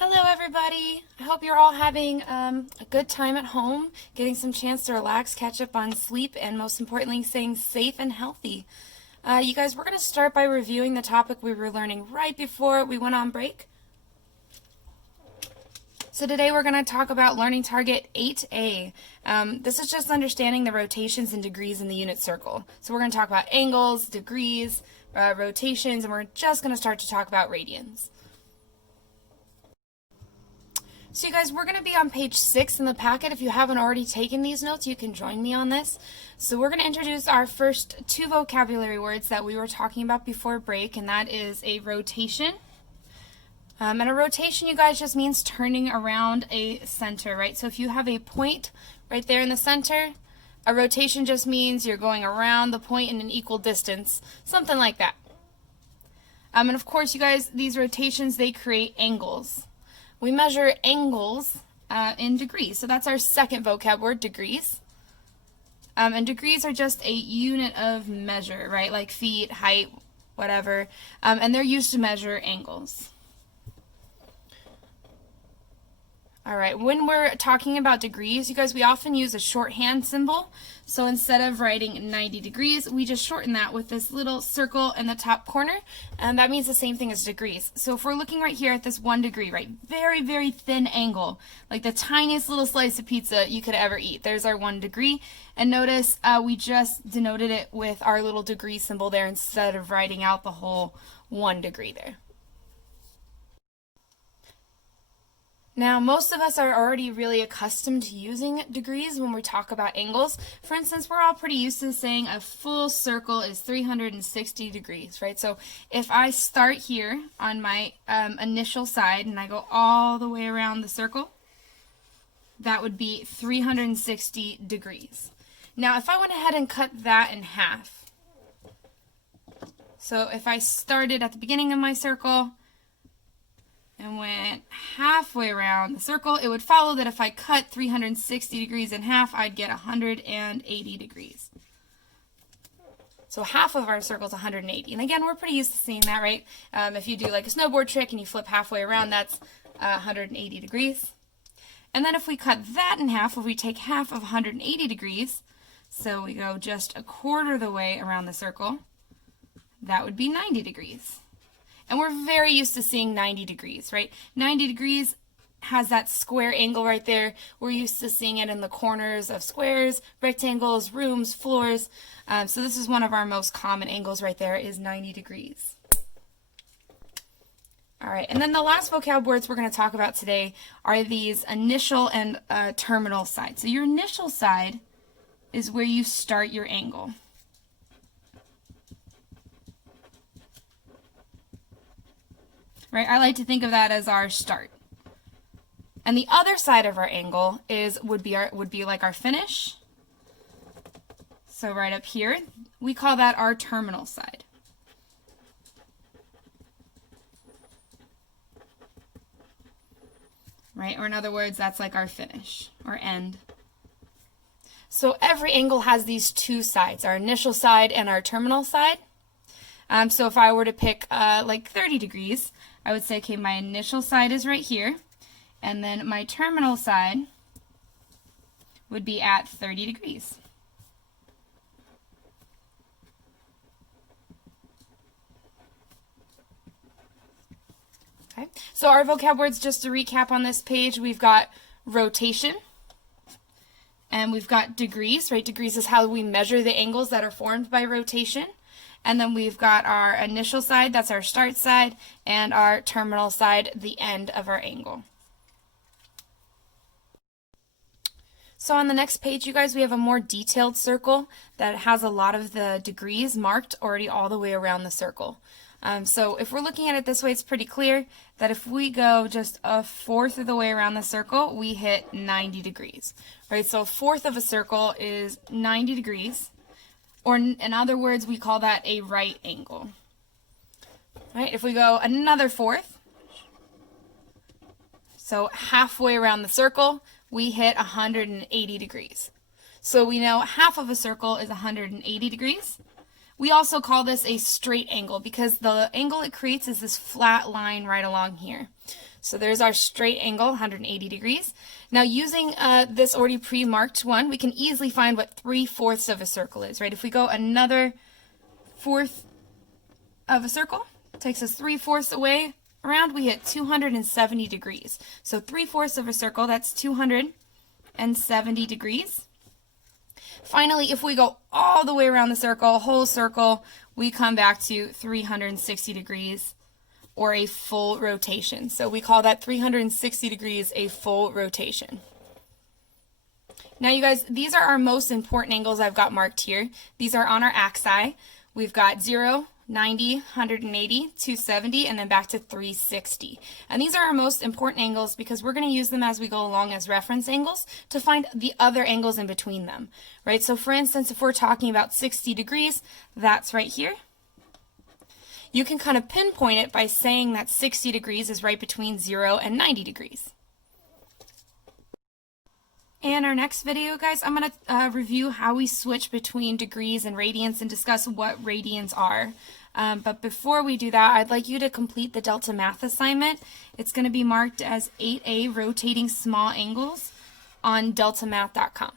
Hello everybody! I hope you're all having a good time at home, getting some chance to relax, catch up on sleep, and most importantly, staying safe and healthy. You guys, we're going to start by reviewing the topic we were learning right before we went on break. So today we're going to talk about learning target 8A. This is just understanding the rotations and degrees in the unit circle. So we're going to talk about angles, degrees, rotations, and we're just going to start to talk about radians. So you guys, we're going to be on page 6 in the packet. If you haven't already taken these notes, you can join me on this. So we're going to introduce our first two vocabulary words that we were talking about before break, and that is a rotation. And a rotation, you guys, just means turning around a center, right? So if you have a point right there in the center, a rotation just means you're going around the point in an equal distance, something like that. And of course, you guys, these rotations, they create angles. We measure angles in degrees. So that's our second vocab word, degrees. And degrees are just a unit of measure, right? Like feet, height, whatever. And they're used to measure angles. All right, when we're talking about degrees, you guys, we often use a shorthand symbol. So instead of writing 90 degrees, we just shorten that with this little circle in the top corner, and that means the same thing as degrees. So if we're looking right here at this 1 degree, right, very, very thin angle, like the tiniest little slice of pizza you could ever eat. There's our 1 degree, and notice we just denoted it with our little degree symbol there instead of writing out the whole 1 degree there. Now, most of us are already really accustomed to using degrees when we talk about angles. For instance, we're all pretty used to saying a full circle is 360 degrees, right? So if I start here on my initial side and I go all the way around the circle, that would be 360 degrees. Now, if I went ahead and cut that in half, so if I started at the beginning of my circle and went halfway around the circle, it would follow that if I cut 360 degrees in half, I'd get 180 degrees. So half of our circle is 180. And again, we're pretty used to seeing that, right? If you do like a snowboard trick and you flip halfway around, that's 180 degrees. And then if we cut that in half, if we take half of 180 degrees, so we go just a quarter of the way around the circle, that would be 90 degrees. And we're very used to seeing 90 degrees, right? 90 degrees has that square angle right there. We're used to seeing it in the corners of squares, rectangles, rooms, floors. So this is one of our most common angles right there, is 90 degrees. All right, and then the last vocab words we're going to talk about today are these initial and terminal sides. So your initial side is where you start your angle. Right? I like to think of that as our start. And the other side of our angle would be like our finish. So right up here, we call that our terminal side. Right? Or in other words, that's like our finish or end. So every angle has these two sides, our initial side and our terminal side. So if I were to pick like 30 degrees, I would say, okay, my initial side is right here, and then my terminal side would be at 30 degrees. Okay, so our vocab words, just to recap on this page, we've got rotation, and we've got degrees, right? Degrees is how we measure the angles that are formed by rotation. And then we've got our initial side, that's our start side, and our terminal side, the end of our angle. So on the next page, you guys, we have a more detailed circle that has a lot of the degrees marked already all the way around the circle. So if we're looking at it this way, it's pretty clear that if we go just a fourth of the way around the circle, we hit 90 degrees. Right? So a fourth of a circle is 90 degrees. Or in other words, we call that a right angle. Right? If we go another fourth, so halfway around the circle, we hit 180 degrees. So we know half of a circle is 180 degrees. We also call this a straight angle because the angle it creates is this flat line right along here. So there's our straight angle, 180 degrees. Now using this already pre-marked one, we can easily find what 3/4 of a circle is, right? If we go another fourth of a circle, it takes us 3/4 away around, we hit 270 degrees. So 3/4 of a circle, that's 270 degrees. Finally, if we go all the way around the circle, whole circle, we come back to 360 degrees, or a full rotation. So we call that 360 degrees a full rotation. Now you guys, these are our most important angles I've got marked here. These are on our axi. We've got 0, 90, 180, 270, and then back to 360. And these are our most important angles because we're going to use them as we go along as reference angles to find the other angles in between them, right? So for instance, if we're talking about 60 degrees, that's right here. You can kind of pinpoint it by saying that 60 degrees is right between 0 and 90 degrees. In our next video, guys, I'm going to review how we switch between degrees and radians and discuss what radians are. But before we do that, I'd like you to complete the Delta Math assignment. It's going to be marked as 8A Rotating Small Angles on deltamath.com.